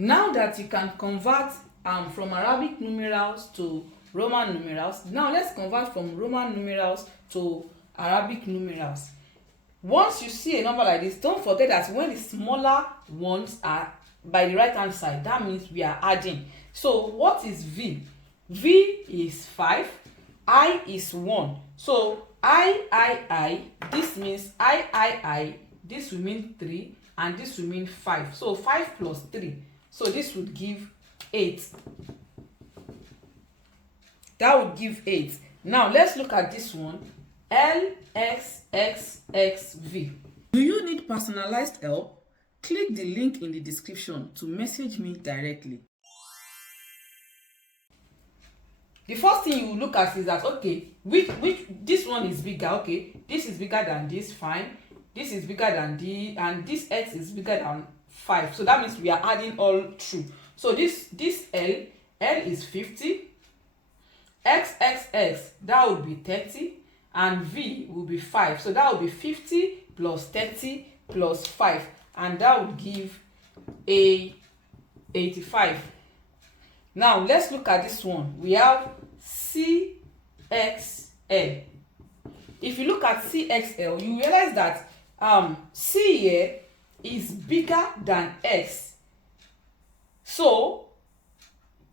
Now that you can convert from Arabic numerals to Roman numerals, now let's convert from Roman numerals to Arabic numerals. Once you see a number like this, don't forget that when the smaller ones are by the right hand side, that means we are adding. So what is V? V is 5, I is 1. So I, this means I, this will mean 3, and this will mean 5. So 5 plus 3. So this would give 8. That would give 8. Now let's look at this one. LXXXV. Do you need personalized help? Click the link in the description to message me directly. The first thing you look at is that, okay, which this one is bigger. Okay, this is bigger than this, fine. This is bigger than D, and this X is bigger than 5. So that means we are adding all true. So this L is 50. XXX, that would be 30, and V will be 5. So that would be 50 plus 30 plus 5, and that would give 85. Now let's look at this one. We have CXL. If you look at CXL, you realize that C here is bigger than X. So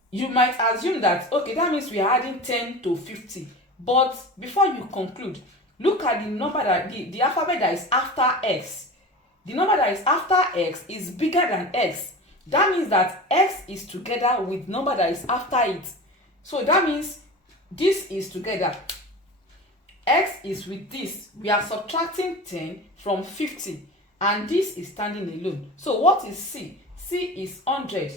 you might assume that, okay, that means we are adding 10 to 50. But before you conclude, look at the number that the alphabet that is after X. The number that is after X is bigger than X. That means that X is together with number that is after it. So that means this is together. X is with this. We are subtracting 10 from 50. And this is standing alone. So what is C? C is 100.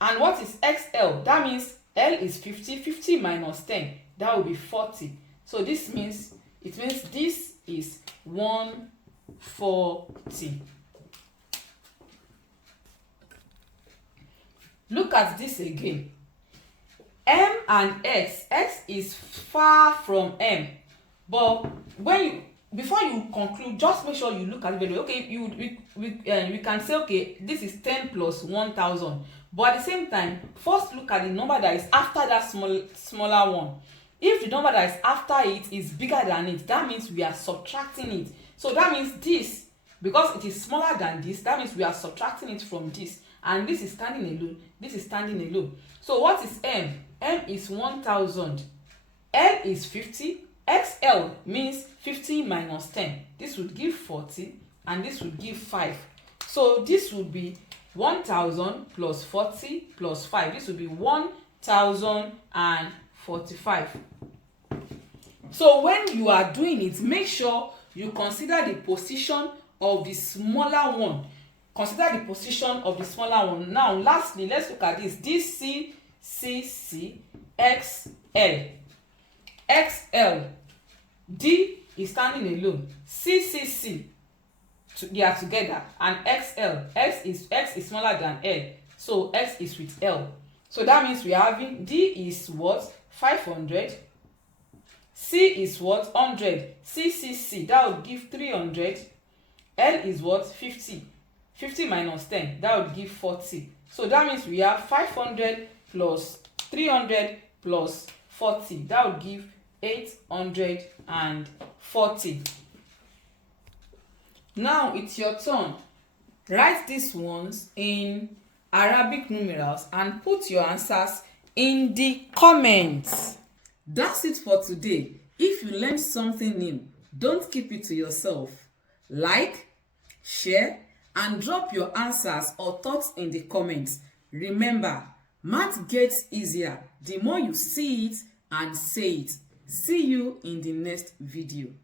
And what is XL? That means L is 50. 50 minus 10. That will be 40. So this means, it means this is 140. Look at this again. M and X. X is far from M. But before you conclude, just make sure you look at the value. Okay, we can say, okay, this is 10 plus 1000. But at the same time, first look at the number that is after that smaller one. If the number that is after it is bigger than it, that means we are subtracting it. So that means this, because it is smaller than this, that means we are subtracting it from this. And this is standing alone, this is standing alone. So what is M? M is 1000. L is 50. XL means 50 minus 10. This would give 40, and this would give 5. So this would be 1000 plus 40 plus 5. This would be 1045. So when you are doing it, make sure you consider the position of the smaller one. Consider the position of the smaller one. Now, lastly, let's look at this. This C, C, C, X, L. XL. D is standing alone. C, C, C. They are together. And XL. X is smaller than L. So X is with L. So that means we are having D is what? 500. C is what? 100. C, C, C. That would give 300. L is what? 50. 50 minus 10. That would give 40. So that means we have 500 plus 300 plus 40. That would give 840. Now it's your turn. Write these ones in Arabic numerals and put your answers in the comments. That's it for today. If you learned something new, don't keep it to yourself. Like, share, and drop your answers or thoughts in the comments. Remember, math gets easier the more you see it and say it. See you in the next video.